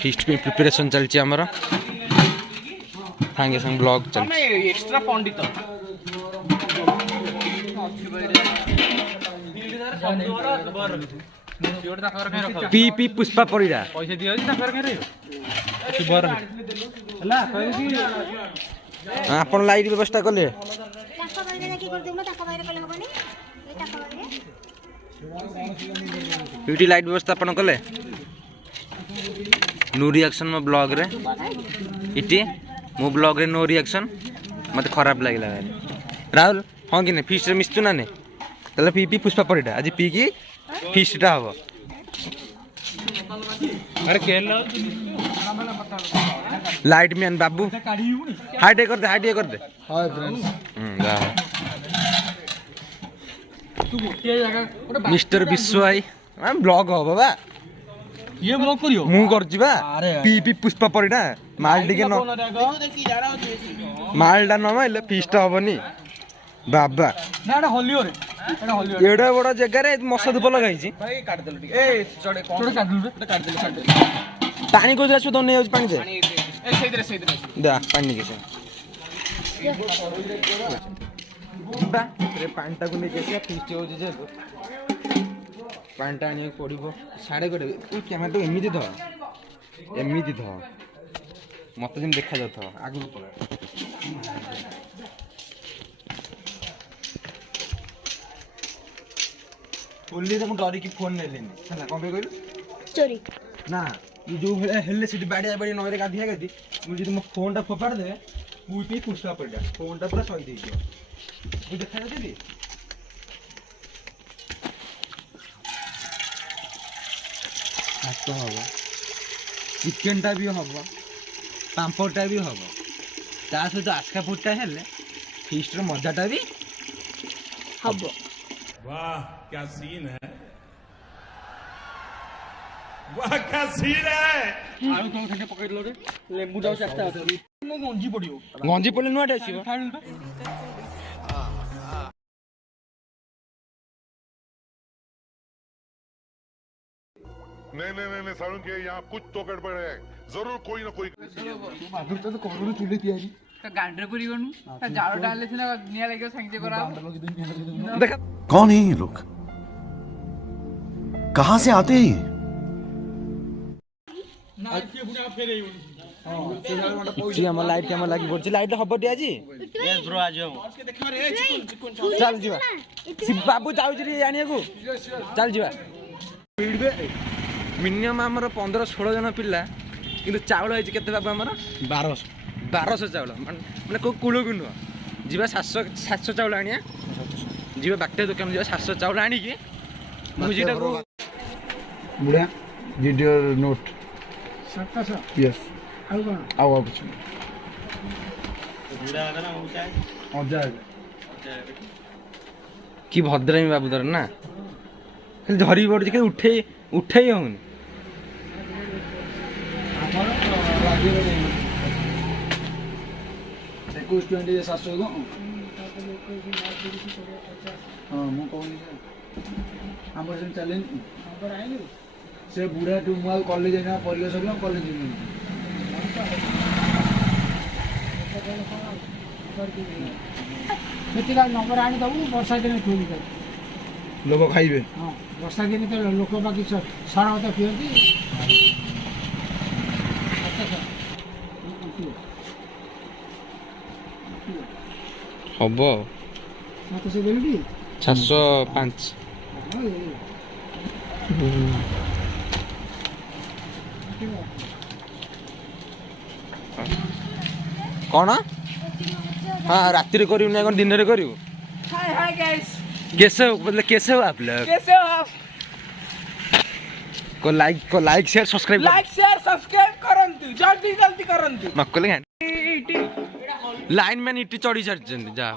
Feast पे preparation चलती आमर सांगे संग ब्लॉग चल एक्स्ट्रा पंडित पी पी पुष्पा परिडा पैसा दियो आपण लाइट व्यवस्था कले यूटी लाइट व्यवस्था अपन कले नो रिएक्शन मो ब्लॉग रे इटी मो ब्लॉग रे नो रिएक्शन मते खराब लागला राहुल हां कि ने फीस्ट रे मिस्तु ना ने तले पी पी पुष्पा परिडा आज पी की फीस्ट टा हबो अरे खेल लाइट मैन बाबू हाइड कर दे हाय फ्रेंड्स जा मिस्टर विश्वाई हम ब्लॉग हो बाबा ये ब्लॉग करियो मु कर जिबा पी पी पुष्पा परिडा माल डिके न मालडा न माइले फीस्ट हबनी बाबा ना एटा होलियो रे एटा होलियो एडा बड़ा जगह रे मसा धूप लगाई छी भाई काट देलो ठीक ए चढ़े कोन काट देलो रे काट देलो पानी को जासु तो नै पानी दे ए सही दे दा पानी के बा रे पानी ता को नै के फीस्ट हो जे पानी ता आनी पड़िबो साडे गडे तू कैमरा तो एमिति ध मते जिम देखा जात आगु पड़ा पुलिस को डरी की फोन ले लेनी हला कोन पे कहलु चोरी ना ये जो हेले सिटी बाड़िया बाड़ी नहरे गाधिया गाधी मुझे तुम फोन टा फोपाड़ दे तू पे पुष्पा पड़ा फोन टा पूरा सही दे दियो तू देखा जाती तो हबो चिकन टा भी हबो पांपड़ टा भी हबो ता सहित आस्का फुटा हेले फीस्ट रो मजाटा भी हबो वाह क्या सीन है वाह क्या सीन है आलू तो ठंडे पकड़ लो रे लेंबू डाउ सकता है मो गंजी पड़ियो गंजी पले नुआटे आसीबो नहीं सारुण के यहाँ कुछ तो गड़बड़ है जरूर कोई ना कोई बादुर तो कोरोना चुले तयारी गांडरे पुरी गनु जालो डालले सिना निया लागियो सांगते करा देखा कौन है ये लोग कहां से आते हैं ये ना के बुढ़ा फेरे इची हम लाइट कैमरा लागी पड़छि लाइट हबो डी आजी यस ब्रो आज हम देखा रे चिकन चल जीवा शिव बाबू जाउ जी आनिया को चल जीवा मिनिमम हमर 15-16 जन पिला किंतु चावल आइछि केते बाबू हमर 1200 चावल माने को कुलो गुनु जीवा 700 चावल आनिया जीवा बाक्टे दुकान जीवा 700 चावल आनी की मुझीटा को बुढ़ा डिड योर नोट 700 यस आओ कुछ बुढ़ा ना हो जाए मजा की भद्रामी बाबू दर ना खाली धरी पड़ के उठे होनी कुछ 20 700 दो हां मु कहनी हमर जन चैलेंज से बुढ़ा टू मु कॉलेज ना परिवेश सब कॉलेज सेतिका नंबर आनी दबु वर्षा दिन खोली कर लोग खाइबे हां वर्षा दिन तो लोक बाकी सारा होता पियती हबो मत से देली 705 कौन हाँ राति करू ना दिन में करू हाय हाय गाइस कैसे हो मतलब कैसे हो आप लोग कैसे हो आप को like share subscribe like share subscribe करंतु जल्दी जल्दी करंतु नकल लाइन मैन इटी चढ़ी सारी जा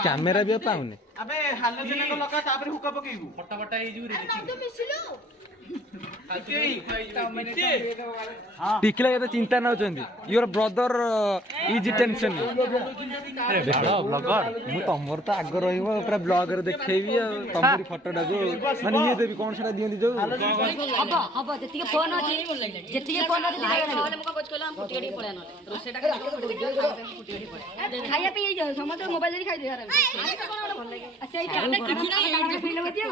कैमेरा भी पाऊनी अबे हालोजन को लगा तापर हुक्का पकेइबू फटाफटा हे जू रे टिकला ये तो चिंता ना your brother is tension blogger मु तमर तो आग रहिबो पूरा ब्लॉगर देखैबी तमरी फोटोटा को माने ये देबी कोन सेटा दियंदी जो हब जतिके फोन अछि नले मुका बच कोला हम फुटिगडी पळे नले रोसेटा के खाया पे समस्त मोबाइल रे खाइ दे यार अरे कोन भल लागे अच्छा ई काने किछि ना लाइट फील होतियो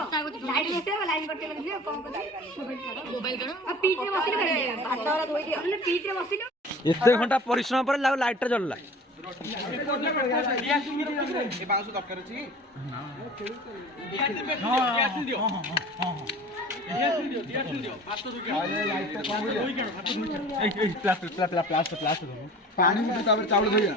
लाइट लेसे लाइट करते लगियो कम को मोबाइल करो अब पीठ रे बसिले भात वाला धोई दियो हमने पीठ रे बसिले एते घंटा परिश्रम पर लाइट जलला ए बांसु दरकार अछि दियो पानी में तापर चावल धोइया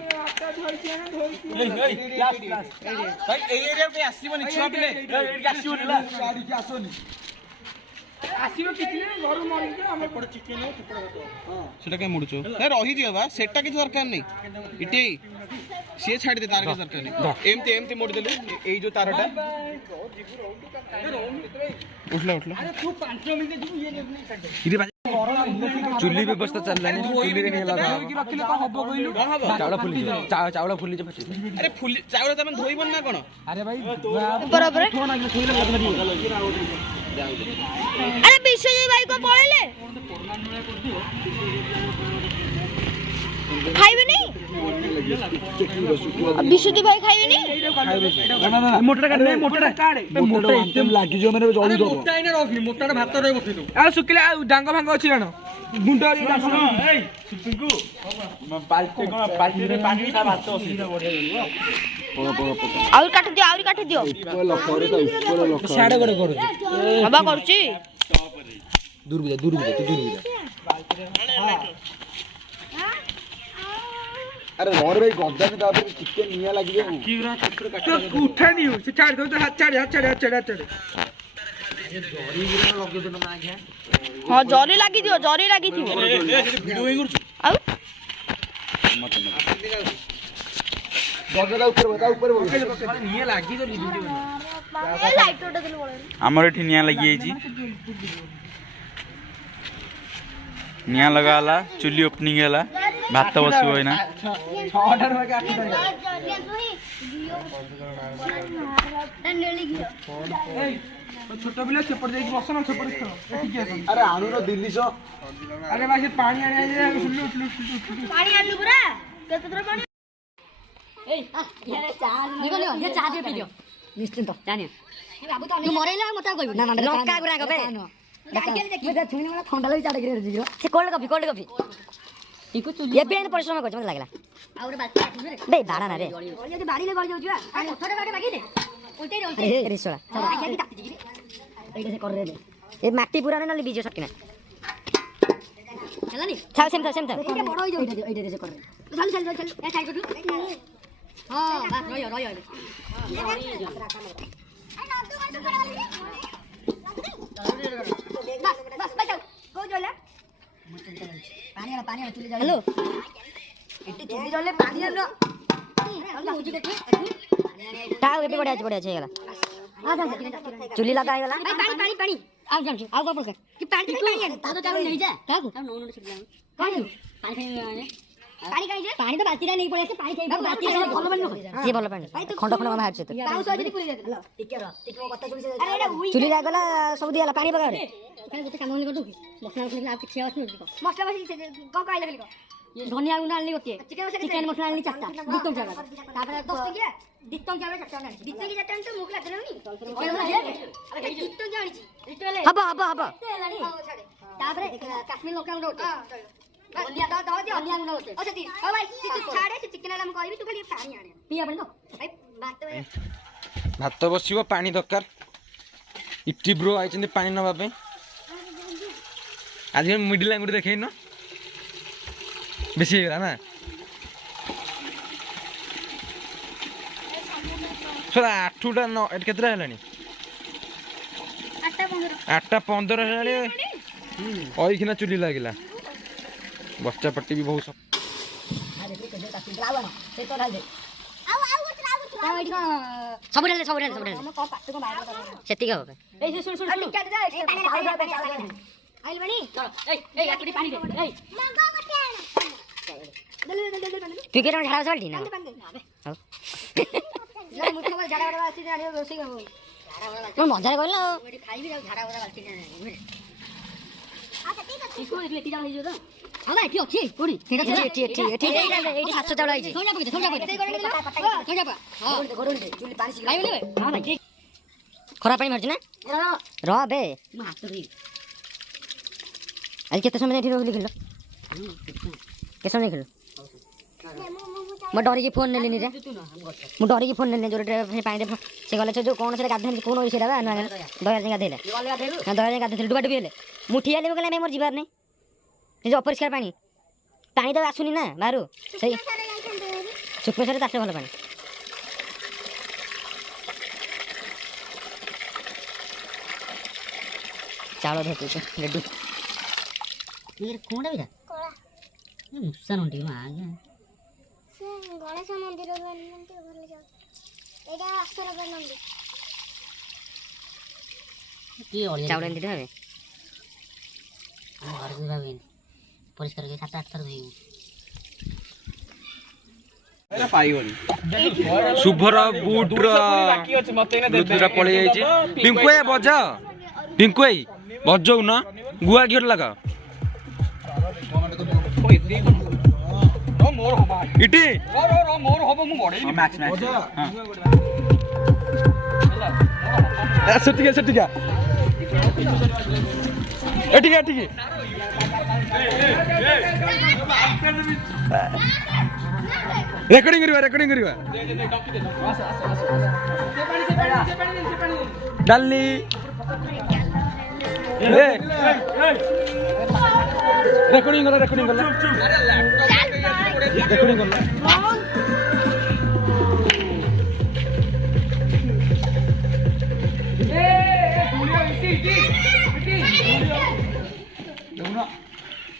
भाई ए एरिया पे आसीबनी छुआ पिले एडी आसीबनी ला गाड़ी के आसोनी आसीबो किछि ने घर मरि के हम पड़ चिकन हो टुकड़ा तो सेटा के मुडुचो ए रही दियो बा सेटा के दरकार नै इटे से छाड़ दे तार के दरकार नै एमती मोड़ देलु ए जो तारटा उठला अरे तू 5 मिनिट जू ये नहीं काट चुल्ली व्यवस्था चललानी चुल्ली रे नहीं लगा रखिले का हबो कइलु चावल फुली जे अरे फुली चावल त मन धोइबन ना कोन अरे भाई बराबर अरे विश्वजीत भाई को पळेले खाइबे नहीं विश्वजीत भाई खाइबे नहीं ना मोटरा काट नहीं मोटरा मोटरा एकदम लागी जो मैंने जल्दी दो मोटा इने रखनी मोटा भात रे बसि दो आ सुकिला डांग भांग अछि जानो गुंडा रे ए सुपिंकु बाल्टी रे पानी का भात अछि और काट दियो लखरे तो ऊपर लखरे साडे गडे करू हबा करछि दूर बुझा तू दूर बुझा अरे और भाई गद्दा में तापर चिकन निया लागी जे तो उठा नहीं हो छाड़ दो तो हाथ छाड़ हां जरी लागी दियो जरी लागी थी वीडियो ही करछु आउ गद्दा ऊपर निये लागी जो वीडियो ए लाइट उठा देलु बोले आमर एठी निया लगी आइछि निया लगाला चुल्ली ओपनिंग हैला भात बसिबो है ना 6 टा के 8 टा छोटा बिले सेपट जाई बसना सेपट खेल ठीक है अरे आनु रो दिल्ली सो अरे भाई पानी आने पानी आलू पूरा केते थोड़ा पानी ए ये चा दे पियो निश्चिंत जाने बाबू तो मरेला मता कहबो ना लंका गुरा गबे छुनी वाला ठंडा लगी चाटे गिरे जिरो से कोल्ड कॉफी इको चुली ये बेन परिश्रम करछ मत लागला और बात बे दाड़ा ना रे ये तो बाड़ी ले गळ जाउछिया आ पथरे बाटे बाकी दे उल्टे रे रे सोला आगे की ताती जिरे एइसे कर रे ए माटी पुरा ना बीजे सकिना चला नी छाव सेम था ए बड़ होई जाउ एइटे से कर रे चल ए साइड कर हां बस रयो बस बचाओ को जोला पानी वाला चुली जले हेलो इट्टी चुली जले पानी आलो ताऊ एबे बढ़िया छे गेला आ जा चुली लगा गेला पानी आ जा आ गो पड़ कि पानी है तातो चावल नहीं जा ताको नो छिट जा पानी पानी तो बाल्टी नहीं पड़े पानी खाई बाल्टी भलो पानी ये भलो पानी खंड खंड बाहर से पाउस जदी पुरी जा हेलो टिके रो टिके कथा चुली अरे एटा चुली लागला सब दियाला पानी बगा रे काहे गोटे काम नहीं कर दो मसला मसला आप किछ आवाज नहीं मसला मसला को कहले खाली को धनिया गुंडा आनी होती है चिकन मसला आनी चारटा दितम चावल तापर 10 टकिया दितम चावल चारटा आनी दितम की चारटा तो मुख लागले नी अरे दितम जानी रिटले हबा तापर काश्मीर लोका गुंडा ओलिया दा दियो ओलिया गुंडा होते अच्छा दी ओ भाई तू छाड़े से चिकन वाला हम कहबी तू खाली पानी आने पिया बन दो भाई भात बसिबो पानी दरकार इट्टी ब्रो आइछन पानी नबा पे आज मिडिल लांगुड देखै न बेसी हेला ना छोरा 8टा न केतरा हेलानी 8टा 15 हेलानी ଅଇଖିନା ଚୁଲି ଲାଗିଲା ବର୍ଷା ପଟି ବି ବହୁତ ସବୁ ଢାଲେ ସେତିକି ହବ ତୁ କେତେ ଝାଡ଼ା ବାଲ୍ଟି ନା ମଜାରେ କହିଲ ଖରା ପାଣି ମାରୁଛି ନା ରହ ବେ ଆଜି କେତେ ସମୟ ଏଠି ରହିଲି ଖେଳ କେତେ ସମୟ ଖେଳ ମୁଁ ଡରିକି ଫୋନ୍ ନେଲିନି ରେ ମୁଁ ଡରିକି ଫୋନ୍ ନେଲିନି ଯୋଉ ପାଣିରେ ସେ ଗଲେ ଯୋଉ କ'ଣ ସେଟା ଗାଧୋଇ କ'ଣ ସେଇଟା ବା ଦୟା ଗାଧୋଇଲେ ଦୟା ଗାଧୋଇଥିଲେ ଡୁବା ଡୁବି ହେଲେ ମୁଁ ଠିଆ ହେଲି କହିଲେ ମୋର ଯିବାର ନାହିଁ ସେ ଯେଉଁ ଅପରିଷ୍କାର ପାଣି ପାଣି ତ ଆସୁନି ନା ବାହାରୁ ସେଇ ସୁକ୍ମେଶ୍ୱରରେ ତାଠୁ ଭଲ ପାଣି ଚାଉଳ ଧରୁଛୁ ରେଡି କ'ଣ ଏଇଟା ମୂଷା ନୁହନ୍ତି ମା ଆଜ୍ଞା ଗଣେଶ ମନ୍ଦିର ଏଇଟା ଅସରବ ନନ୍ଦୀ ଚାଉଳ ଏମିତି ଭାବେ ଆମ ଘରକୁ ଭାବେ ଏମିତି ପରିଷ୍କାର କରି 7-8 ଥର ଧୋଇବୁ ଶୁଭର ବୁଟ୍ର ବ୍ଲୁଟୁଥଟା ପଳେଇ ଯାଇଛି ପିଙ୍କୁ ଭାଇ ବଜ ପିଙ୍କୁ ଭାଇ ବଜଉନ ଗୁଆ ଘିଅରେ ଲଗାଅ ଇଟି ସେଠିକା ସେଠିକା ଏଠିକି ଏଠିକି ରେକର୍ଡିଂ କରିବା ଡାଲି ରେକର୍ଡିଂ କଲା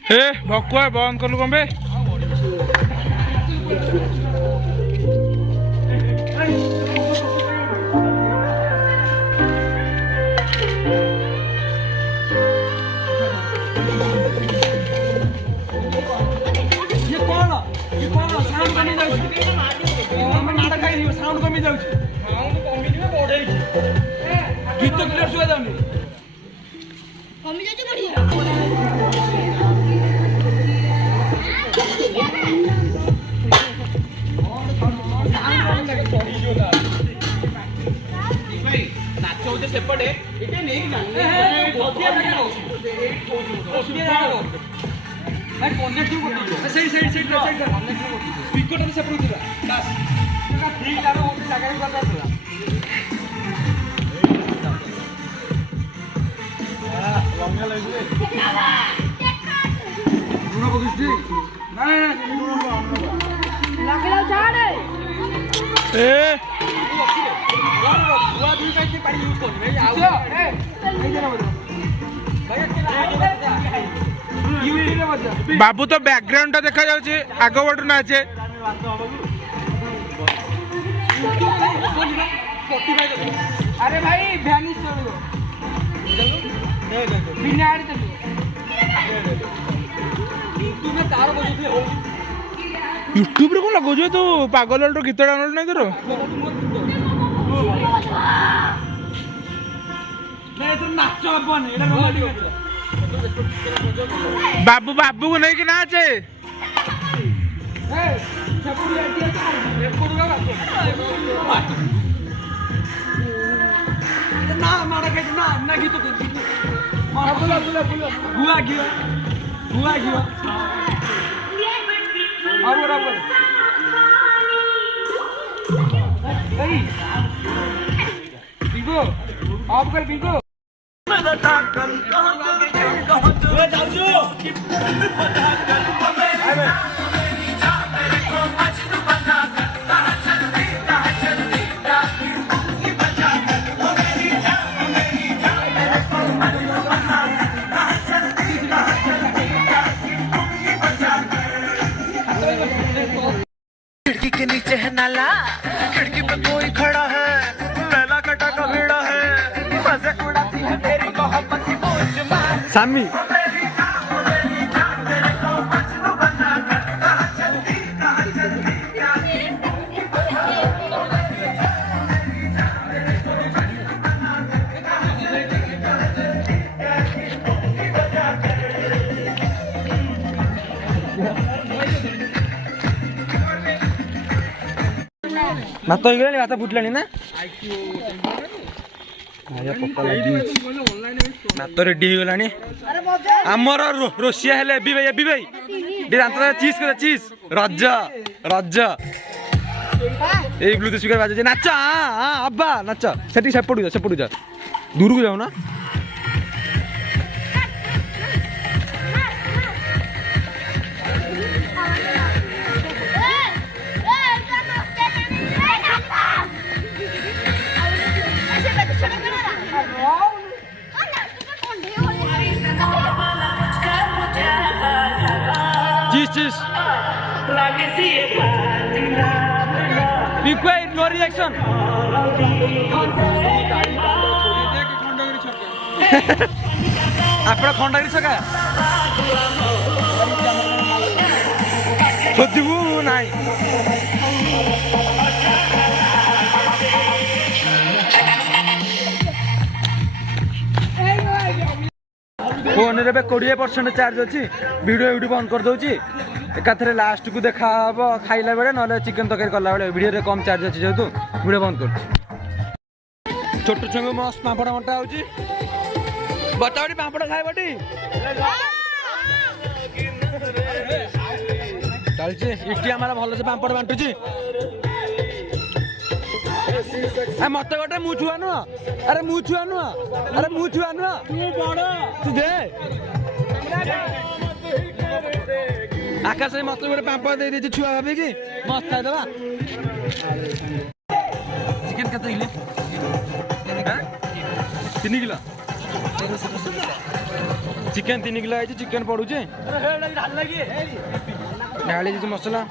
ଏ ଭକୁଆ ବନ୍ଦ କଲୁ କଣ ବେ ଗୀତ କ୍ଲିୟର ଶୁଭା ଯାଉନି ନାଚ ହଉଛି ସେପଟେ ଏଇଟା ନେଇକି ସ୍ପିକରଟା ସେପଟେ ଥିଲା ଠିକ ଜାଗାରେ କଥା बाबू तो बैकग्राउंड देखा जाउछि आगो बटु नाचे अरे भाई भैनिस बिना आड़ी चलो यूट्यूब रे को लगो जो तू पागल रो गीत डाउनलोड नहीं करो बाबू बाबू को नहीं कि नाचे ऑफ कर बिंगो के नीचे है नाला, खिड़की पे कोई खड़ा है, पहला कटा का भेड़ा है, मजे उड़ाती है मेरी मोहब्बत की मौज मार। सामी ଭାତ ହେଇଗଲାଣି ଭାତ ଫୁଟିଲାଣି ନା ଭାତ ରେଡି ହେଇଗଲାଣି ଆମର ରୋଷିଆ ହେଲେ ଏବି ଭାଇ ଟିକେ ଦାନ୍ତ ଚିଜ କରେ ଚିଜ ରଜ ରଜ ଏଇ ବ୍ଲୁଟୁଥ ସ୍ପିକର ବାଜୁଛି ନାଚ ଆବା ନାଚ ସେଠି ସେପଟକୁ ଯା ଦୂରକୁ ଯାଉ ନା Cheese. Be quiet, no reaction. ଆପଣ ଖଣ୍ଡଗିରି ଛକା ସୋଧିବୁ ନାଇଁ फोन रे 20% चार्ज अच्छी वीडियो यूट्यूब ऑन कर दउची एकाथरे लास्ट को देखा हबो खाइला बेले नले चिकन तरकारी करला बेले वीडियो रे कम चार्ज अच्छी जेतु वीडियो बंद कर छोट छंग मस्त पापड़ मटा होची बतावडी पापड़ खाय बटी चलची इटी हमारा भलो से पापड़ बांटुची आ मत गोटे मु छुआ नु अरे मु छुआ नु तू बड़ तू दे आकाश मत गोटे पापड़ दे दे छुआ भाबी की मस्त खाई दबा चिकन केते किलो 3 किलो चिकन 3 किलो आई चिकन पड़ू छे ढाली जी मसला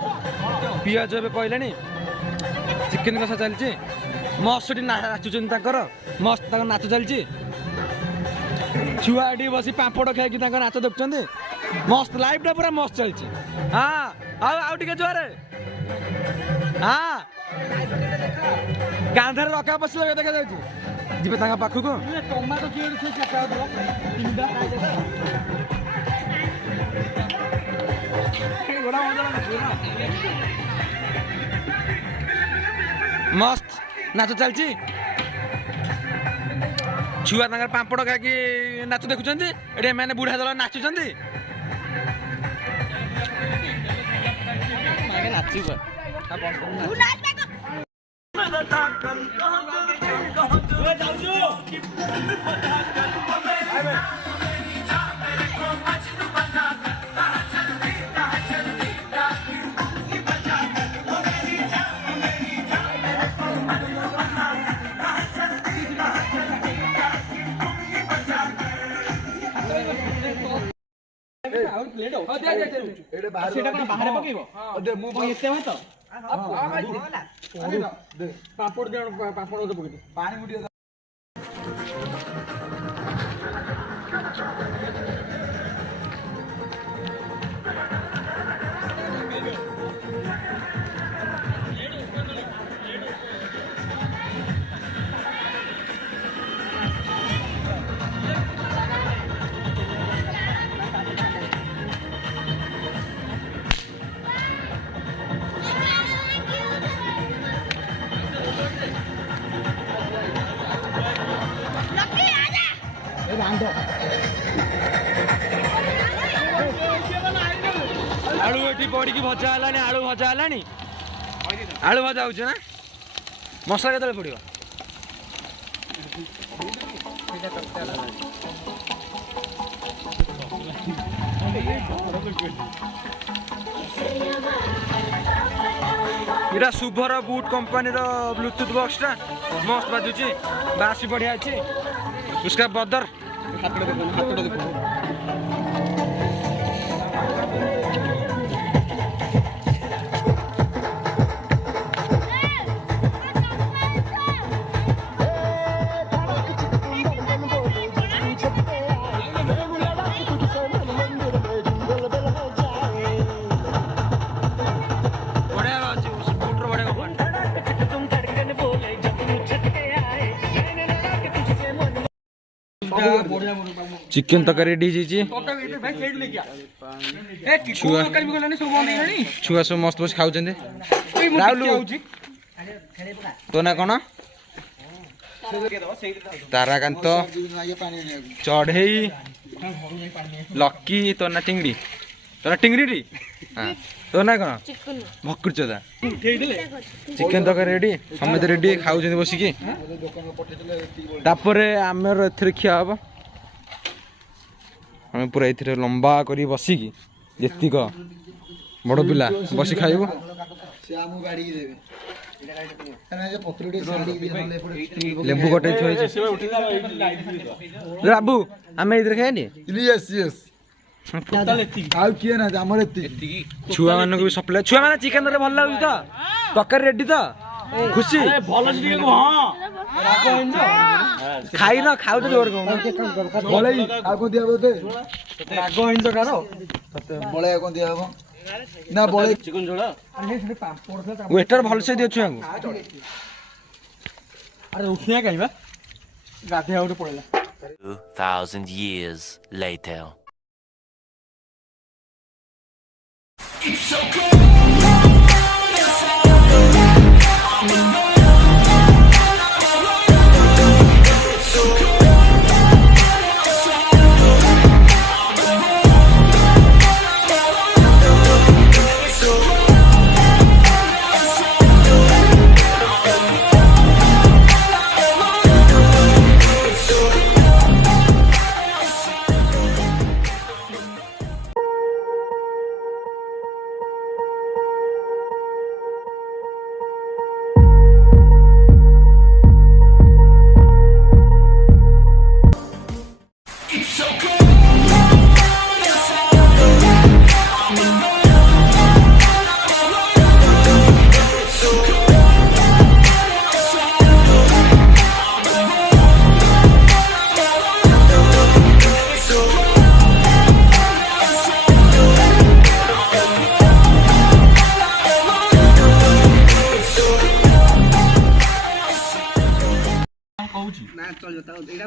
पियाज ए पइलानी चिकन कसा चलची मस्त नाचुन मस्त नाच चलची छुआ एटी बसी पापड़ खाई नाच देखुं मस्त लाइफ टा पूरा मस्त चलची हाँ आउ टे जोरे हाँ गांधार रखा बस देखा जाऊँ जीवे पाखक मस्त नाच चलची छुआ पापड़ खाई नाच देखुं एटे मैंने बुढ़ा दल नाचुंट आलू एटी पड़ी भजा है आलू भजा है आलू भजा हो मसला के पड़ो इटा शुभर बूट कंपनी ब्लूटूथ बॉक्स टा मस्त बाजुची बास भी बढ़िया अच्छी उसका बदर ଚିକେନ ତରକାରୀ ରେଡି ହେଇଯାଇଛି। ଛୁଆ ସବୁ ମସ୍ତ ବସି ଖାଉଛନ୍ତି। ରାହୁଲ ତୋ ନା କଣ? ତାରାକାନ୍ତ, ଚଢେଇ, ଲକି, ତୋ ନା ଟିଙ୍ଗିଡ଼ି? ତୋ ନା ଟିଙ୍ଗିଡ଼ି? ହଁ ତୋ ନା କଣ? ଭକୁରଚୋଦା। ଚିକେନ ତରକାରୀ ରେଡି, ସମସ୍ତେ ରେଡି ଖାଉଛନ୍ତି ବସିକି। ତାପରେ ଆମର ଏଥିରେ ଖିଆ ହବ। ଆମେ ପୁରା ଏଥିରେ ଲମ୍ବା କରି ବସିକି ଯେତିକ ବଡ଼ ପିଲା ବସି ଖାଇବୁ। ଲେମ୍ବୁ କଟାଇ ଥୁଆ ହେଇଛି। ବାବୁ ଆମେ ଏଇଥିରେ ଖାଇନି। ଆଉ କିଏ ନା ଆମର ଏତିକି। ଛୁଆ ମାନଙ୍କୁ ବି ସପ୍ଲାଏ। ଛୁଆ ମାନେ ଚିକେନ ତରକାରୀ ଭଲ ଲାଗୁଛି ତ? ତରକାରୀ ରେଡି ତ? ଖୁସି? ଖାଇନ ଖାଉଛ ଜୋର କଣ? ବଳେଇ ଆଉ କଣ ଦିଆ ବୋଧେ? ରାଗ ହେଇନି କାର ବଳେଇ ଆଉ କଣ ଦିଆ ହବ ନା? ବଳେଇ ଚିକେନ ଝୋଳ ୱେଟର ଭଲସେ ଦିଅ ଛୁଆଙ୍କୁ। ଆରେ ଉଠିଆ ଖାଇବା ଗାଧେଇବା ଗୋଟେ ପଳେଇଲା। 2000 years later.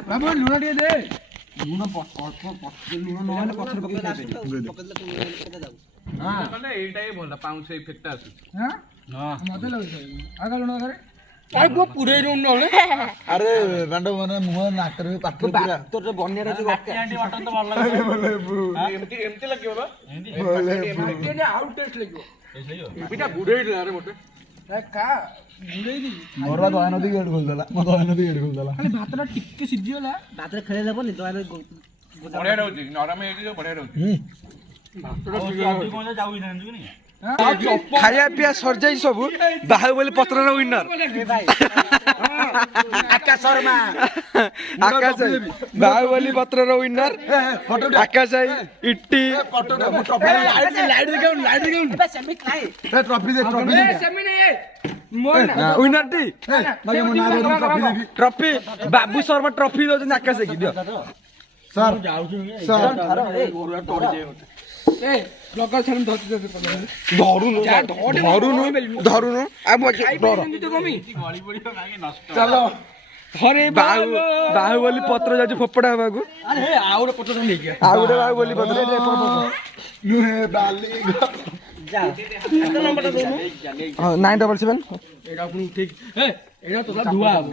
ବାବୁ ଲୁଣ ଟିକେ ଦେ। ଲୁଣ ଅଳ୍ପ ଲୁଣ ନହେଲେ ପଛରେ ପକେଇ ଏଇଟା ହିଁ ଭଲ ପାଉଁଶ ଇଫେକ୍ଟ ଆସୁଛି। ମତେ ଲାଗୁଛି ଆଉ ଲୁଣ କରେ। ପୁରେଇ ଦଉନ ଆରେ ବାଣ୍ଡ ମାନେ ମୁହଁ ନାକରେ ପାଖରେ ପୁରା ତୋର ବନ୍ୟାଟା ଏମିତି ଲାଗିବ ବା ଆଉ ଟେଷ୍ଟ ଲାଗିବ। ଏଇଟା ବୁଡେଇଥିଲା ଆରେ ଗୋଟେ ମୋର ବା ଦୟା ନଦୀ ଗେଟ୍ ଖୋଲିଦେଲା। ମୋ ଦୟା ନଦୀ ଗେଟ୍ ଖୋଲିଦେଲା। ଭାତଟା ଟିକେ ସିଝିଗଲା। ଭାତରେ ଖେଳେଇ ଦେବନି ଦୟା ବଢିଆ ରହୁଛି ନରମ ହେଇକି ବଢିଆ ରହୁଛି। ଖାଇବା ପିଇବା ସରିଯାଇଛି ସବୁ। ବାହୁବଲି ପତ୍ରର ୱିନର ଆକାଶ ଶର୍ମା। ଆକାଶ ବାହୁବଲି ପତ୍ରର ୱିନର ଆକାଶ ଭାଇ ଇଟି। ୱିନର ଟି ଟ୍ରଫି ବାବୁ ଶର୍ମା ଟ୍ରଫି ଦଉଛନ୍ତି ଆକାଶ କି ଦିଅ। ଧରୁନୁ ବାହୁବଲି ପତ୍ର ଯାଉଛି ଫୋପଡା ହବାକୁ। ଆଉ ଗୋଟେ ପତ୍ର ନେଇକି ଆଉ ଗୋଟେ ବାହୁବଲି ପତ୍ର 977। ଏଇଟା ପୁଣି ଠିକ ଏଇଟା ତ ଧୁଆ ହବ।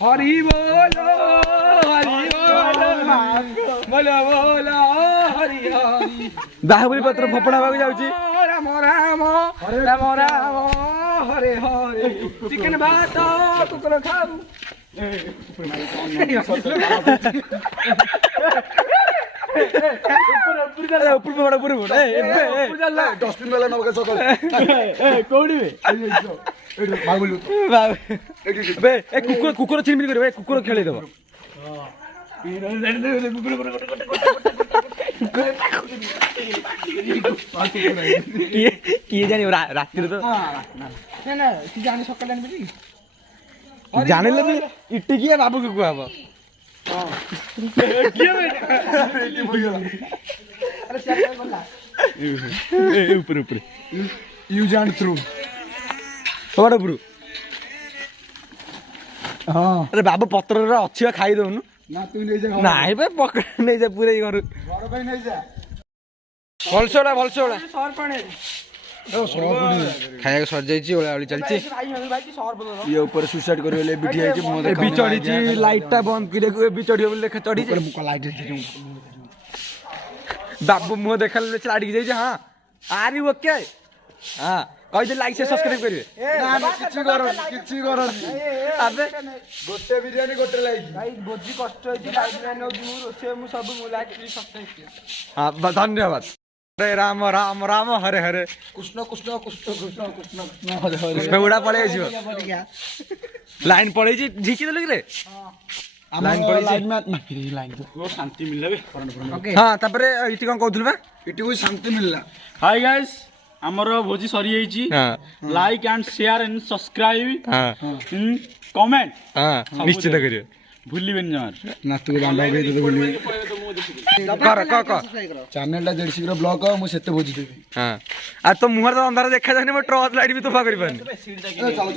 ହରି ବୋଲ ହରି ବୋଲ ବୋଲ ହରି ହରି। ବାହୁବଲି ପତ୍ର ଫୋପଡା ହବାକୁ ଯାଉଛି। ରାମ ରାମ ରାମ ରାମ ହରେ ହରେ। ଚିକେନ ଭାତ କୁକୁର ଖାଉ। କୁକୁର ଚିମିରି କରିବ କୁକୁର ଖେଳେଇଦବ। କିଏ ଜାଣିବ ରାତିରେ ତ ସକାଳେ ଆଣିବି। ଜାଣିଲେ ବି ଇଟି କିଏ ବାବୁକୁ କୁହାହବ। ଉପରେ ଉପରେ ୟୁଜ୍ ଆଣ୍ଡ ଥ୍ରୁ ସବାଟ ଉପରୁ। ଆରେ ବାବୁ ପତ୍ରରେ ଅଛି ଖାଇ ଦଉନୁ। ନା ତୁ ନେଇଯା ନାଇଁ ବେ ପକଡ଼ ନେଇଯା ପୁରେଇ ଘରୁ ଘର ପାଇଁ ନେଇଯା ଭଲସେ ଓଳା ସର ପାଣି ଖାଇବାକୁ ସରିଯାଇଛି ଓଳା ଓଳି ଚାଲିଛି ଭାଇ ସର ବଦଳ ଇଏ ଉପରେ ସୁସାଇଡ୍ କରିବ ବୋଲି ଏବିଠି ହେଇଛି ମୁହଁ ଏବେ ଚଢିଛି ଲାଇଟ୍ ଟା ବନ୍ଦ କରିବାକୁ ଏବେ ଚଢିବ ବୋଲି ଲେଖା ଚଢିଛି ଲାଇଟ୍ ବାବୁ ମୁହଁ ଦେଖାଲେ ଛାଡ଼ିକି ଯାଇଛି ହଁ ଆରି ଓକେ ହଁ କହିଦେ ଲାଇକ୍ ସେ ସବସ୍କ୍ରାଇବ କରିବେ କିଛି କରନି ଆବେ ଗୋଟେ ବିରିୟାନୀ ଗୋଟେ ଲାଇକ୍ ଭାଇ ଭୋଜି କଷ୍ଟ ହେଇଛି ଲାଇଟ୍ ମ୍ୟାନ୍ ହଉଛି ମୁଁ ରୋଷେଇ ମୁଁ ସବୁ ମୁଁ ଲାଇଟ୍ ସବସ୍କ୍ରାଇବ ହଁ ଧନ୍ୟବାଦ ହରେ ରାମ ରାମ ରାମ ହରେ ହରେ କୃଷ୍ଣ କୃଷ୍ଣ କୃଷ୍ଣ କୃଷ୍ଣ କୃଷ୍ଣ କୃଷ୍ଣ ହରେ ହରେ କୃଷ୍ଣ ଗୁଡା ପଳେଇ ଆସିବ ଲାଇନ୍ ପଳେଇଛି ଝିକି ଦେଲୁ କିରେ ଲାଇନ୍ ପଳେଇଛି ଶାନ୍ତି ମିଳିଲା ବେ ହଁ ତାପରେ ଏଠି କଣ କହୁଥିଲୁ ବା ଏଠି ବି ଶାନ୍ତି ମିଳିଲା ହାଇ ଗାଇସ୍ ଆମର ଭୋଜି ସରିଯାଇଛି ହଁ like and share and subscribe ହଁ କମେଣ୍ଟ ହଁ ନିଶ୍ଚିତ କରିବେ ଭୁଲିବେନି ଜମାର ନାତୁକୁ ଦାଣ୍ଡ ଦେଇଦେବେ ବୋଲି କର ଚ୍ୟାନେଲଟା ଯେତେ ଶୀଘ୍ର ବ୍ଲକ୍ ହବ ମୁଁ ସେତେ ଭୋଜି ଦେବି ହଁ ଆଉ ତୋ ମୁହଁରେ ତ ଅନ୍ଧାର ଦେଖାଯାଉନି ମୋ ଟର୍ଚ୍ଚ ଲାଇଟ୍ ବି ତୋଫା କରିପାରୁନି ଚାଲ